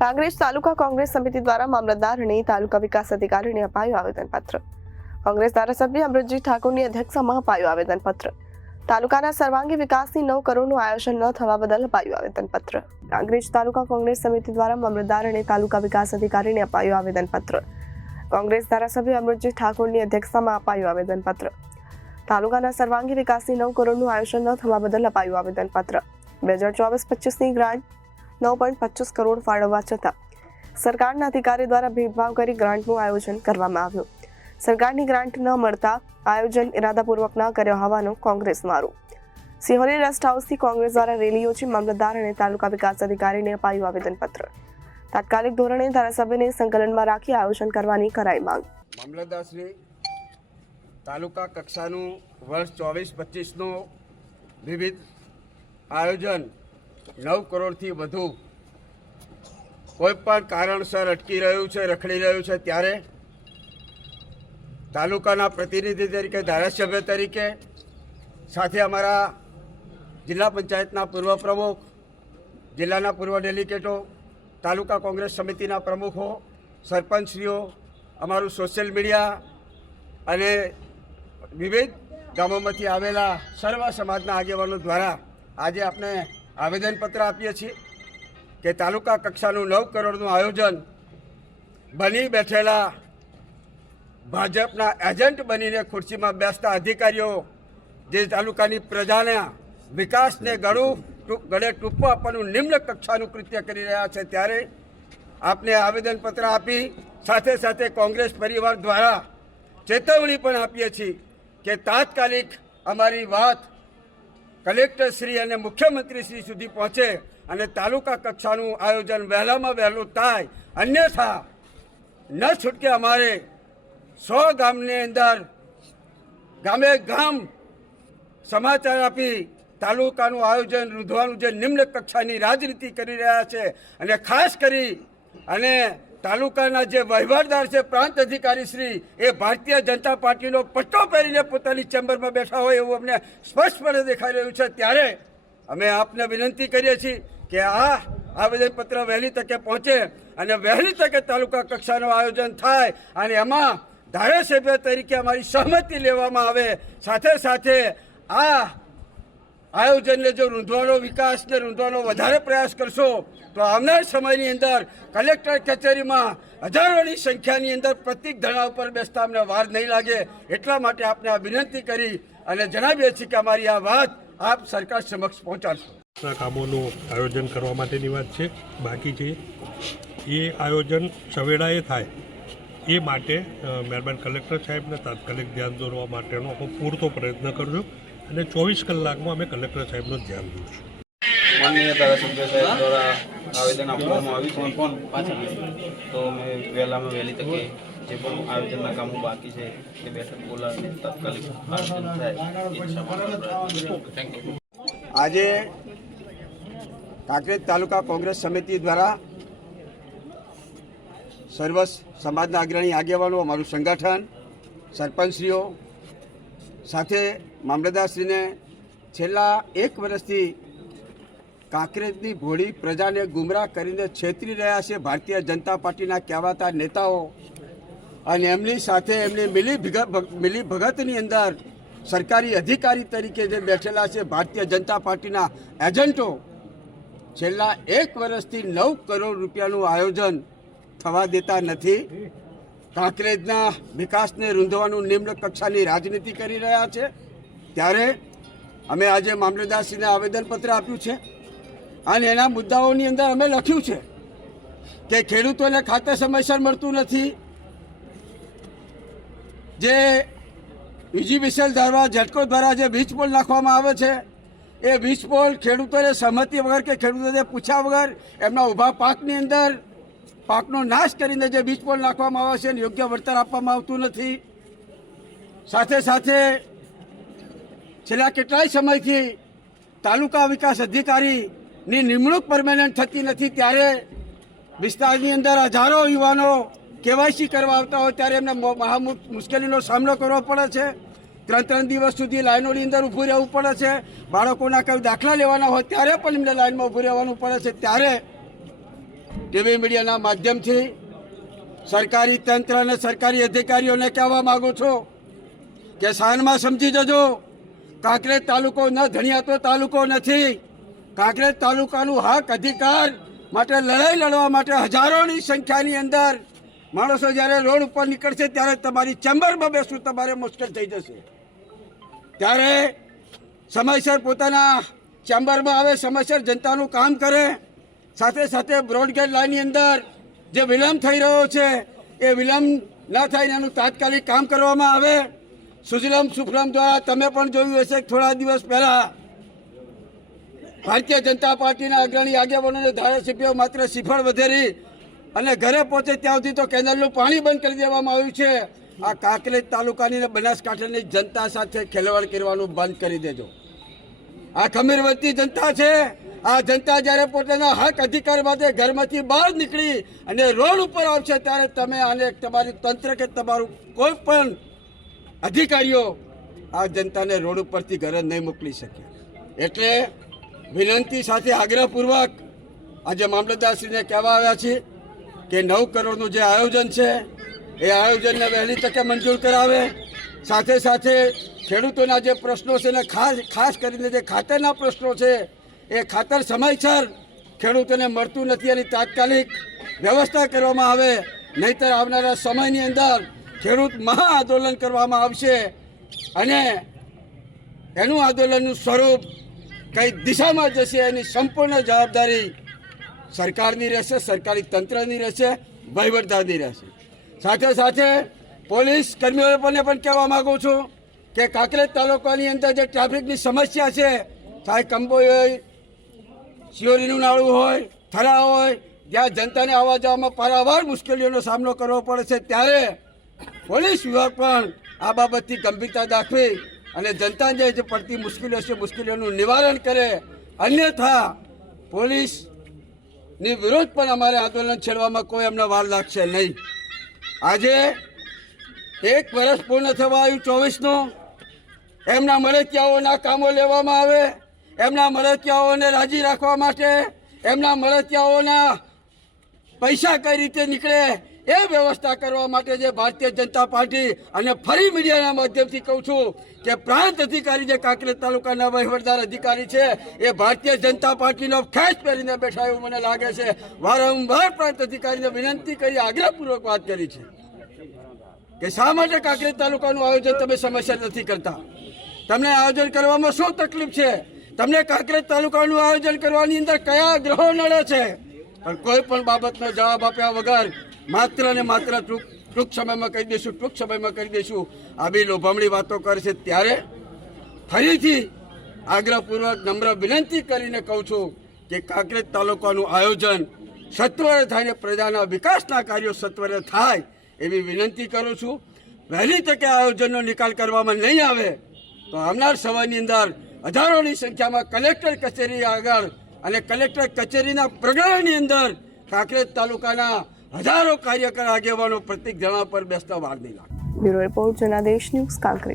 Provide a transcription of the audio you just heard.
કાંગ્રેસ તાલુકા કોંગ્રેસ સમિતિ દ્વારા મામલતદારને તાલુકા વિકાસ અધિકારીને અપાયું આવેદનપત્ર। કોંગ્રેસ ધારાસભ્ય અમૃતજી ઠાકોરની અધ્યક્ષતામાં અપાયું આવેદનપત્ર। તાલુકાના સર્વાંગી વિકાસની 9 કરોડનું આયોજન ન થવા બદલ અપાયું આવેદનપત્ર। કાંગ્રેસ તાલુકા કોંગ્રેસ સમિતિ દ્વારા મામલતદારને તાલુકા વિકાસ અધિકારીને અપાયું આવેદનપત્ર। કોંગ્રેસ ધારાસભ્ય અમૃતજી ઠાકોરની અધ્યક્ષતામાં અપાયું આવેદનપત્ર। તાલુકાના સર્વાંગી વિકાસની 9 કરોડનું આયોજન ન થવા બદલ અપાયું આવેદનપત્ર। 2024-25ની ગ્રાન્ટ 9.25 કરોડ ફાળવવા છતાં સરકારના અધિકારી દ્વારા ભેદભાવ કરી ગ્રાન્ટનું આયોજન કરવામાં આવ્યું। સરકારની ગ્રાન્ટ ન મળતા આયોજન ઇરાદાપૂર્વક ન કર્યો હોવાનો કોંગ્રેસનો આરોપ। સિહોરી રેસ્ટ હાઉસથી કોંગ્રેસ દ્વારા રેલી યોજી મામલતદાર અને તાલુકા વિકાસ અધિકારીને અપાયું આવેદનપત્ર। તાત્કાલિક ધોરણે ધારાસભ્યને સંકલનમાં રાખી આયોજન કરવાની કરાઈ માંગ। મામલતદારશ્રી તાલુકા કક્ષાનું વર્ષ 24-25નું વિવિધ આયોજન 9 કરોડથી વધુ કોઈ પણ કારણસર અટકી રહ્યું છે, રખડી રહ્યું છે, ત્યારે તાલુકાના પ્રતિનિધિ તરીકે, ધારાસભ્ય તરીકે, સાથે અમારા જિલ્લા પંચાયતના પૂર્વ પ્રમુખ, જિલ્લાના પૂર્વ ડેલિગેટો, તાલુકા કોંગ્રેસ સમિતિના પ્રમુખો, સરપંચશ્રીઓ, અમારું સોશિયલ મીડિયા અને વિવિધ ગામોમાંથી આવેલા સર્વ સમાજના આગેવાનો દ્વારા આજે આપણે આવેદનપત્ર આપીએ છીએ કે તાલુકા કક્ષાનું 9 કરોડનું આયોજન બની બેઠેલા ભાજપના એજન્ટ બનીને ખુરશીમાં બેસતા અધિકારીઓ જે તાલુકાની પ્રજાના વિકાસને ગળે ટૂંપો આપવાનું નિમ્ન કક્ષાનું કૃત્ય કરી રહ્યા છે, ત્યારે આપને આવેદનપત્ર આપી સાથે સાથે કોંગ્રેસ પરિવાર દ્વારા ચેતવણી પણ આપીએ છીએ કે તાત્કાલિક અમારી વાત કલેક્ટર શ્રી અને મુખ્યમંત્રી શ્રી સુધી પહોંચે અને તાલુકા કક્ષાનું આયોજન વહેલામાં વહેલું થાય, અન્યથા ન છૂટકે અમારે 100 ગામની અંદર ગામે ગામ સમાચાર આપી તાલુકાનું આયોજન રૂંધવાનું જે નિમ્ન કક્ષાની રાજનીતિ કરી રહ્યા છે અને ખાસ કરી અને તાલુકાના જે વહીવટદાર છે, પ્રાંત અધિકારી શ્રી, એ ભારતીય જનતા પાર્ટીનો પટ્ટો પહેરીને પોતાની ચેમ્બરમાં બેઠા હોય એવું અમને સ્પષ્ટપણે દેખાઈ રહ્યું છે। ત્યારે અમે આપને વિનંતી કરીએ છીએ કે આ આવેદનપત્ર વહેલી તકે પહોંચે અને વહેલી તકે તાલુકા કક્ષાનું આયોજન થાય અને એમાં ધારાસભ્ય તરીકે અમારી સહમતિ લેવામાં આવે। સાથે સાથે આ આયોજનને જો રૂંધવાનો, વિકાસને રૂંધવાનો વધારે પ્રયાસ કરશો તો આવનાર સમયની અંદર કલેક્ટર કચેરીમાં હજારોની સંખ્યાની અંદર પ્રતિક ધરણા ઉપર બેસતા અમને વાર નહીં લાગે। એટલા માટે આપણે આ વિનંતી કરી અને જણાવીએ છીએ કે અમારી આ વાત આપ સરકાર સમક્ષ પહોંચાડશો। કામોનું આયોજન કરવા માટેની વાત છે, બાકી છે એ આયોજન સવેળાએ થાય એ માટે મહેરબાન કલેક્ટર સાહેબને તાત્કાલિક ધ્યાન દોરવા માટેનો હું પૂરતો પ્રયત્ન કરજો અને 24 કલાકમાં અમે કલેક્ટર સાહેબનું ધ્યાન દોરશું। માનનીય ધારાસભ્ય સાહેબ દ્વારા આવેદન આપવામાં આવ્યું છે તો અમે વહેલામાં વહેલી તકે જે પણ આયોજનના કામો બાકી છે એ બેઠક બોલાવીને તાત્કાલિક આયોજન થાય। આજે કાંકરેજ તાલુકા કોંગ્રેસ સમિતિ દ્વારા સર્વ સમાજના અગ્રણી આગેવાનો, અમારું સંગઠન, સરપંચશ્રીઓ સાથે મામલતદારશ્રીને છેલ્લા 1 વર્ષથી કાંકરેજની ભોળી પ્રજાને ગુમરાહ કરીને છેતરી રહ્યા છે ભારતીય જનતા પાર્ટીના કહેવાતા નેતાઓ, અને એમની સાથે એમની મિલીભગતની અંદર સરકારી અધિકારી તરીકે જે બેઠેલા છે ભારતીય જનતા પાર્ટીના એજન્ટો છેલ્લા 1 વર્ષથી 9 કરોડ રૂપિયાનું આયોજન થવા દેતા નથી। કાંકરેજના વિકાસને રૂંધવાનું નિમ્ન કક્ષાની રાજનીતિ કરી રહ્યા છે। ત્યારે અમે આજે મામલતદારશ્રીને આવેદનપત્ર આપ્યું છે અને એના મુદ્દાઓની અંદર અમે લખ્યું છે કે ખેડૂતોને ખાતર સમયસર મળતું નથી, જે યુજીવીસીએલ દ્વારા, જેટકો દ્વારા જે વીજ પોલ નાખવામાં આવે છે એ વીજ પોલ ખેડૂતોને સહમતિ વગર કે ખેડૂતોને પૂછ્યા વગર એમના ઊભા પાકની અંદર પાકનો નાશ કરીને જે વીજ પોલ નાખવામાં આવે છે એને યોગ્ય વળતર આપવામાં આવતું નથી। સાથે સાથે છેલ્લા કેટલાય સમયથી તાલુકા વિકાસ અધિકારીની નિમણૂક પરમેનન્ટ થતી નથી, ત્યારે વિસ્તારની અંદર હજારો યુવાનો કેવાયસી કરવા આવતા હોય ત્યારે એમને મહા મુશ્કેલીનો સામનો કરવો પડે છે। 3 દિવસ સુધી લાઈનોની અંદર ઊભું રહેવું પડે છે। બાળકોના કંઈ દાખલા લેવાના હોય ત્યારે પણ એમને લાઈનમાં ઊભું રહેવાનું પડે છે। ત્યારે ટીવી મીડિયાના માધ્યમથી સરકારી તંત્ર અને સરકારી અધિકારીઓને કહેવા માગું છું કે સાનમાં સમજી જજો, કાંકરેજ તાલુકો ન ધણિયાતો તાલુકો નથી. કાંકરેજ તાલુકાનું હક અધિકાર માટે લડાઈ લડવા માટે હજારોની સંખ્યાની અંદર માણસો જ્યારે રોડ ઉપર નીકળશે ત્યારે તમારી ચેમ્બરમાં બેસવું તમારે મુશ્કેલ થઈ જશે. ત્યારે સમયસર પોતાના ચેમ્બરમાં આવે, સમયસર જનતાનું કામ કરે, સાથે સાથે બ્રોડગેજ લાઇનની અંદર જે વિલંબ થઈ રહ્યો છે એ વિલંબ ના થાય એનું તાત્કાલિક કામ કરવામાં આવે. સુજલામ સુફલામ દ્વારા તમે પણ જોયું હશે થોડા દિવસ પહેલા ભારતીય જનતા પાર્ટીના અગ્રણી આગેવાનોને ધારાસભ્યો માત્ર શ્રીફળ વધેરી અને ઘરે પહોંચે ત્યાં સુધી તો કેનાલનું પાણી બંધ કરી દેવામાં આવ્યું છે. આ કાંકરેજ તાલુકાની અને બનાસકાંઠાની જનતા સાથે ખેલવાડ કરવાનું બંધ કરી દેજો. આ ખમીરવતી જનતા છે. આ જનતા જ્યારે પોતાના હક અધિકાર માટે ઘરમાંથી બહાર નીકળી અને રોડ ઉપર આવશે ત્યારે તમે આને તમારી તંત્ર કે તમારું કોઈ પણ અધિકારીઓ આ જનતાને રોડ ઉપરથી ઘરે નહીં મોકલી શકે. એટલે વિનંતી સાથે આગ્રહપૂર્વક આજે મામલતદારશ્રીને કહેવા આવ્યા છીએ કે 9 કરોડનું જે આયોજન છે એ આયોજનને વહેલી તકે મંજૂર કરાવે. સાથે સાથે ખેડૂતોના જે પ્રશ્નો છે ને ખાસ કરીને જે ખાતરના પ્રશ્નો છે એ ખાતર સમયસર ખેડૂતોને મળતું નથી એની તાત્કાલિક વ્યવસ્થા કરવામાં આવે. નહીંતર આવનારા સમયની અંદર ખેડૂત મહા આંદોલન કરવામાં આવશે અને એનું આંદોલનનું સ્વરૂપ કઈ દિશામાં જશે એની સંપૂર્ણ જવાબદારી સરકારની રહેશે, સરકારી તંત્રની રહેશે, વહીવટદારની રહેશે. સાથે સાથે પોલીસ કર્મીઓને પણ કહેવા માગું છું કે કાંકરેજ તાલુકાની અંદર જે ટ્રાફિકની સમસ્યા છે, ચાહે કંબોઈ હોય, શિયોરીનું નાળું હોય, થરા હોય, જ્યાં જનતાને આવવા જવામાં પારાવાર મુશ્કેલીઓનો સામનો કરવો પડે છે, ત્યારે પોલીસ વિભાગ પણ આ બાબતથી ગંભીરતા દાખવી અને જનતાને જે પડતી મુશ્કેલીઓ છે મુશ્કેલીઓનું નિવારણ કરે. અન્યથા પોલીસની વિરોધ પણ અમારે આંદોલન છેડવામાં કોઈ અમને વાર લાગશે નહીં. આજે 1 વર્ષ પૂર્ણ થવા આવ્યું 24નું. એમના મળતિયાઓના કામો લેવામાં આવે, એમના મળતિયાઓને રાજી રાખવા માટે, એમના મળતિયાઓના પૈસા કઈ રીતે નીકળે એ વ્યવસ્થા કરવા માટે જે ભારતીય જનતા પાર્ટી અને ફરી મીડિયાના માધ્યમથી કહું છું કે પ્રાંત અધિકારી જે કાંકરેજ તાલુકાના વહીવટદાર અધિકારી છે એ ભારતીય જનતા પાર્ટીનો ખેસ પહેરીને બેઠા એવું મને લાગે છે. વારંવાર પ્રાંત અધિકારીને વિનંતી કરી આગ્રહપૂર્વક વાત કરી છે કે શા માટે કાંકરેજ તાલુકાનું આયોજન તમે સમયસર નથી કરતા? તમને આયોજન કરવામાં શું તકલીફ છે? તમને કાંકરેજ તાલુકાનું આયોજન કરવાની અંદર કયા ગ્રહો નડે છે? પણ કોઈ પણ બાબતનો જવાબ આપ્યા વગર માત્ર ને માત્ર ટૂંક સમયમાં કરી દઈશું આવી લોભામણી વાતો કરે છે. ત્યારે ફરીથી આગ્રહપૂર્વક નમ્ર વિનંતી કરીને કહું છું કે કાંકરેજ તાલુકાનું આયોજન સત્વરે થાય, પ્રજાના વિકાસના કાર્યો સત્વરે થાય એવી વિનંતી કરું છું. વહેલી તકે આયોજનનો નિકાલ કરવામાં નહીં આવે તો આવનાર સમયની અંદર હજારોની સંખ્યામાં કલેક્ટર કચેરી આગળ અને કલેક્ટર કચેરીના પ્રગણની અંદર કાંકરેજ તાલુકાના હજારો કાર્યકર આગેવાનો પ્રતિક જણા પર બેસતા વાર નહીં લાગે. Bureau report Janadesh news Kankrej.